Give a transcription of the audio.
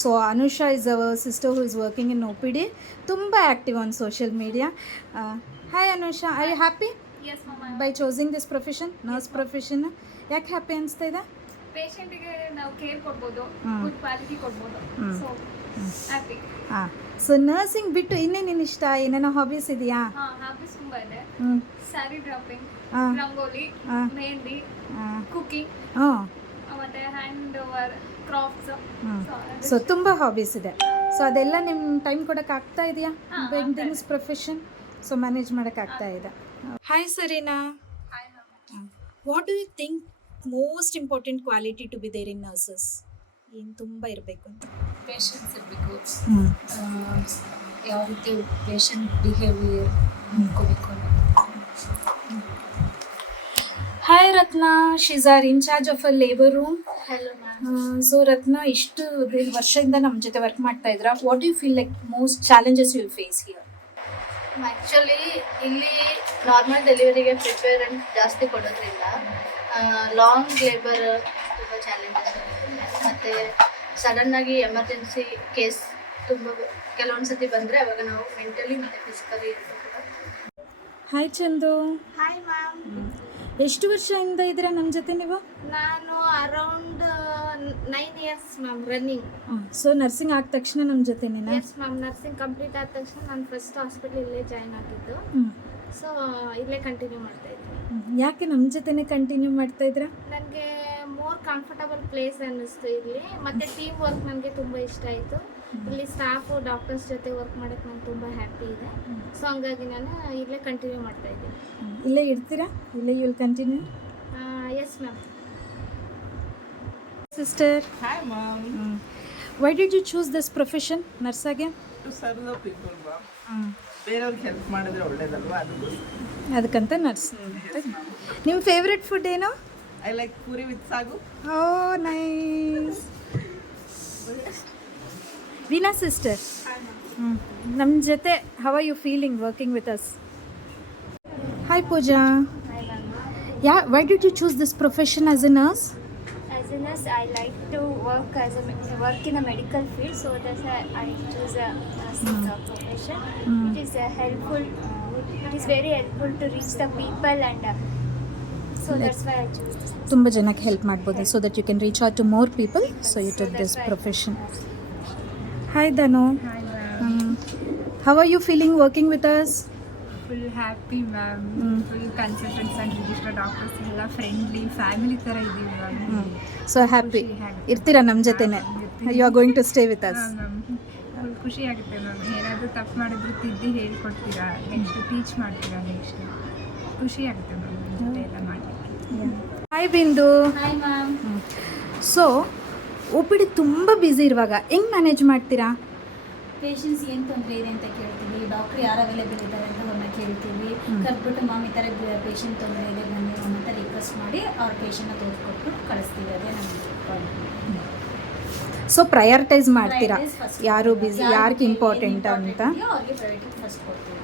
So Anusha is our sister who is working in OPD, ತುಂಬ active on social media. Hi Anusha, I you happy by choosing this profession, nurse profession? ಯಾಕೆ happy ಅನಿಸ್ತಾ ಇದೆ? ಪೇಷಂಟಿಗೆ ನಾವು care ಕೊಡ್ಬೋದು, good quality ಕೊಡ್ಬೋದು, so happy. ಹಾಂ, so nursing ಬಿಟ್ಟು ಇನ್ನೇನೇನು ಇಷ್ಟ, ಏನೇನೋ ಹಾಬೀಸ್ ಇದೆಯಾ? ಹಾಬೀಸ್ ತುಂಬ ಇದೆ. ಸ್ಯಾರಿ ಡ್ರಾಪಿಂಗ್, ರಂಗೋಲಿ, ಮೆಹಂದಿ, ಕುಕಿಂಗ್, ಮತ್ತೆ ಹ್ಯಾಂಡ್ ಓವರ್ ಕ್ರಾಫ್ಟ್ಸ್. ಸೊ ತುಂಬ ಹಾಬೀಸ್ ಇದೆ. ಸೊ ಅದೆಲ್ಲ ನಿಮ್ಮ ಟೈಮ್ ಕೊಡೋಕೆ ಆಗ್ತಾ ಇದೆಯಾ ದಿಸ್ ಪ್ರೊಫೆಷನ್? ಸೊ ಮ್ಯಾನೇಜ್ ಮಾಡೋಕೆ ಆಗ್ತಾ ಇದೆ. Hi Sarina, what do you think most important quality to be there in nurses? ಏನು ತುಂಬ ಇರಬೇಕು ಅಂತ? ಪೇಷನ್ಸ್ ಇರಬೇಕು. ಯಾವ ರೀತಿ ಪೇಷಂಟ್ ಬಿಹೇವಿಯರ್ ನೋಡ್ಕೋಬೇಕು ಅನ್ನೋದು. Hi Ratna, she's are in charge of a labour room. Hello ma'am. So Ratna, ಇಷ್ಟು ವರ್ಷದಿಂದ ನಮ್ಮ ಜೊತೆ ವರ್ಕ್ ಮಾಡ್ತಾ ಇದ್ದೀರಾ. What you feel like most challenges you will face here? Actually ಇಲ್ಲಿ ನಾರ್ಮಲ್ ಡೆಲಿವರಿಗೆ ಪ್ರಿಪೇರೆನ್ಸ್ ಜಾಸ್ತಿ ಕೊಡೋದ್ರಿಂದ ಲಾಂಗ್ ಲೇಬರ್ ತುಂಬ ಚಾಲೆಂಜಸ್ ಇರುತ್ತೆ. ಮತ್ತು ಸಡನ್ನಾಗಿ ಎಮರ್ಜೆನ್ಸಿ ಕೇಸ್ ತುಂಬ ಕೆಲವೊಂದು ಸತಿ ಬಂದರೆ ಅವಾಗ ನಾವು ಮೆಂಟಲಿ ಮತ್ತು ಫಿಸಿಕಲಿ ಇರಬೇಕು. ಹಾಯ್ ಚಂದು. Hi ma'am. ಎಷ್ಟು ವರ್ಷದಿಂದ ಇದ್ದೀರಾ ನಮ್ಮ ಜೊತೆ ನೀವು? ನಾನು around 9 years ma'am running. So nursing ಆದ ತಕ್ಷಣ ನಮ್ಮ ಜೊತೆನೇನಾ? ಎಸ್ ಮ್ಯಾಮ್, ನರ್ಸಿಂಗ್ ಕಂಪ್ಲೀಟ್ ಆದ ತಕ್ಷಣ ನಾನು ಫಸ್ಟ್ ಹಾಸ್ಪಿಟಲ್ ಇಲ್ಲೇ ಜಾಯ್ನ್ ಆಗಿದ್ದು. ಸೊ ಇಲ್ಲೇ ಕಂಟಿನ್ಯೂ ಮಾಡ್ತಾ ಇದ್ದೀನಿ. ಯಾಕೆ ನಮ್ಮ ಜೊತೆನೇ ಕಂಟಿನ್ಯೂ ಮಾಡ್ತಾ ಇದ್ದೀರಾ? ನನಗೆ ಮೋರ್ ಕಂಫರ್ಟಬಲ್ ಪ್ಲೇಸ್ ಅನ್ನಿಸ್ತು ಇಲ್ಲಿ, ಮತ್ತು ಟೀಮ್ ವರ್ಕ್ ನನಗೆ ತುಂಬ ಇಷ್ಟ ಆಯಿತು. ಇಲ್ಲಿ ಸ್ಟಾಫು ಡಾಕ್ಟರ್ಸ್ ಜೊತೆ ವರ್ಕ್ ಮಾಡೋಕ್ಕೆ ನಂಗೆ ತುಂಬ ಹ್ಯಾಪಿ ಇದೆ. ಸೊ ಹಂಗಾಗಿ ನಾನು ಇಲ್ಲೇ ಕಂಟಿನ್ಯೂ ಮಾಡ್ತಾ ಇದ್ದೀನಿ. ಇಲ್ಲೇ ಇರ್ತೀರಾ? ಇಲ್ಲೇ you will continue? Yes ma'am. Sister, Hi, mom. Why did you choose this profession ನರ್ಸಾಗೆ? To serve the people, ma'am. ಬೇರೆಯವ್ರಿಗೆ ಹೆಲ್ಪ್ ಮಾಡಿದ್ರೆ ಒಳ್ಳೇದಲ್ವಾ, ಅದಕ್ಕೋಸ್ಕರ. ಅದಕ್ಕಂತ ನರ್ಸ್. ನಿಮ್ಮ ಫೇವ್ರೆಟ್ ಫುಡ್ ಏನು? I like puri with sagu. Oh nice. Veena sister, ನಮ್ಮ ಜೊತೆ how are you feeling working with us? Hi Pooja. Why did you choose this profession as a nurse? As a nurse, I like to work in a medical field, so that's why I choose a nursing profession. It is helpful. It is very helpful to reach the people, and so that's why I choose this. ತುಂಬ ಜನಕ್ಕೆ help ಮಾಡ್ಬೋದು, so that you can reach out to more people, so you took this profession. Hi Dhanu. How are you feeling working with us? Full happy ma'am. Full consultants and registered doctors ಎಲ್ಲ friendly family ಥರ ಇದ್ದೀವಿ ma'am. So happy ಇರ್ತೀರಾ ನಮ್ಮ ಜೊತೆನೆ? You are going to stay with us? Ma'am full ಖುಷಿ ಆಗುತ್ತೆ ma'am. ಏನಾದರೂ ತಪ್ಪು ಮಾಡಿದ್ರು ತಿದ್ದಿ ಹೇಳ್ಕೊಡ್ತೀರಾ, ನೆಕ್ಸ್ಟ್ ಟೀಚ್ ಮಾಡ್ತೀರಾ, ನೆಕ್ಸ್ಟ್ ಖುಷಿ ಆಗುತ್ತೆ ಮ್ಯಾಮ್ ನಿಮ್ಮ ಜೊತೆ ಎಲ್ಲ ಮಾಡಲಿಕ್ಕೆ. ಹಾಯ್ ಬಿಂದು. Hi ma'am. ಸೊ OPD ತುಂಬ ಬ್ಯುಸಿ ಇರುವಾಗ ಹೆಂಗೆ ಮ್ಯಾನೇಜ್ ಮಾಡ್ತೀರಾ? ಪೇಷಂಟ್ಸ್ ಏನು ತೊಂದರೆ ಇದೆ ಅಂತ ಕೇಳ್ತೀವಿ, ಡಾಕ್ಟ್ರ್ ಯಾರು ಅವೈಲೇಬಲ್ ಇದ್ದಾರೆ ಅಂತ ಅವ್ರನ್ನ ಕೇಳ್ತೀವಿ. ಕರೆದ್ಬಿಟ್ಟು ಮ್ಯಾಮ್ ಈ ಥರ ಪೇಷಂಟ್ ತೊಂದರೆ ಇದೆ ಬನ್ನಿ ಅಂತ ರಿಕ್ವೆಸ್ಟ್ ಮಾಡಿ ಅವ್ರ ಪೇಷಂಟ್ನ ತೋರಿಸ್ಕೊಟ್ಟು ಕಳಿಸ್ತೀವಿ. ಅದೇ ನಮಗೆ. ಸೊ ಪ್ರಯಾರಿಟೈಸ್ ಮಾಡ್ತೀರಾ ಯಾರು ಬ್ಯುಸಿ, ಯಾರಿಗೆ ಇಂಪಾರ್ಟೆಂಟ್ ಅಂತ? ಅವ್ರಿಗೆ ಪ್ರೈವೇಟಿಗೆ ಫಸ್ಟ್ ಕೊಡ್ತೀವಿ.